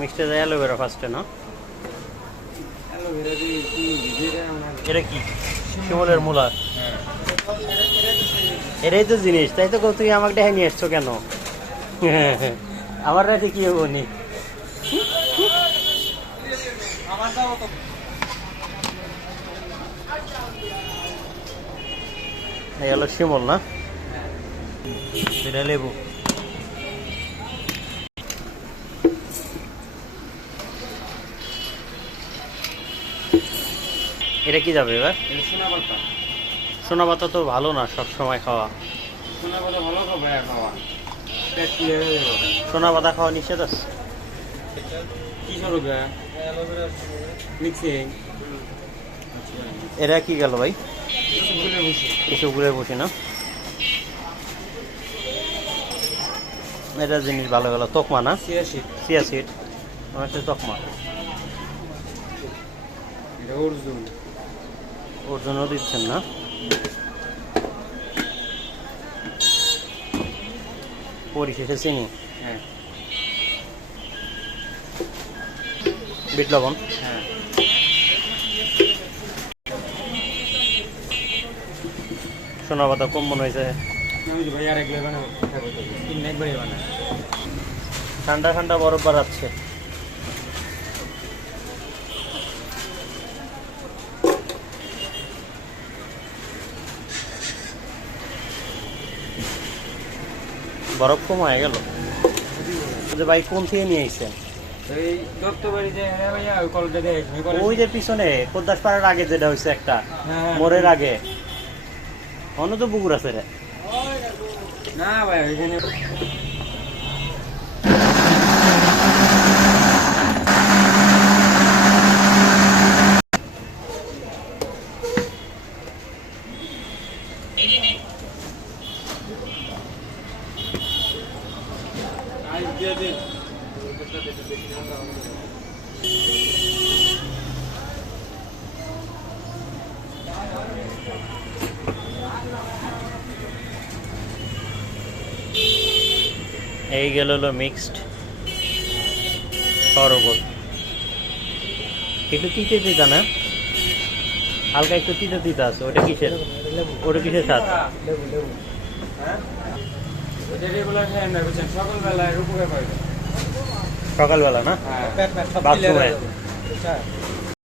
মিক্সডে যায় অ্যালোভেরা ফার্স্টে না? এটা কি? শিমলের মূলা? এটাই তো জিনিস তাই তো তুমি আমাকে দেখে নিয়ে এসছো কেন? আমার রাতে কি হব নি? এই হলো শিমল না? এটা লেবু। এটা কি যাবে এবার? সোনা পাতা। তো ভালো না সব সময় খাওয়া। সোনা পাতা খাওয়া। পেট ক্লিয়ার হয়ে সোনা পাতা খাওয়া নিষেধ আছে? এরা কি গেল ভাই? ভুলে বসে কিছু ঘুরে বসি না? এটা জিনিস ভালো গেল। তকমা না? সিয়া সিট অনেকটা তকমা। অর্জুন। ওর জন্য দিচ্ছেন না। পরিশেষে চিনি। হ্যাঁ। বিট লবণ। হ্যাঁ। সোনা পাতা কম মনে হয়েছে ঠান্ডা ঠান্ডা বরফ বাড়াচ্ছে। বরফ কম হয়ে গেল। যে ভাই কোন থেকে নিয়ে আসছেন হ্যাঁ ওই যে পিছনে পদ্মাসপাড়ার আগে যেটা হয়েছে একটা হ্যাঁ মোড়ের আগে। অন্য তো পুকুর আছে রে। না ভাই এই গেল হলো মিক্সড শরবত একটু তিতে তিতা না? হালকা একটু তিতে তিতা আছে ওটা কিসের? ওটা কিসের স্বাদ? সকালবেলা না? হ্যাঁ। বাথরুমে।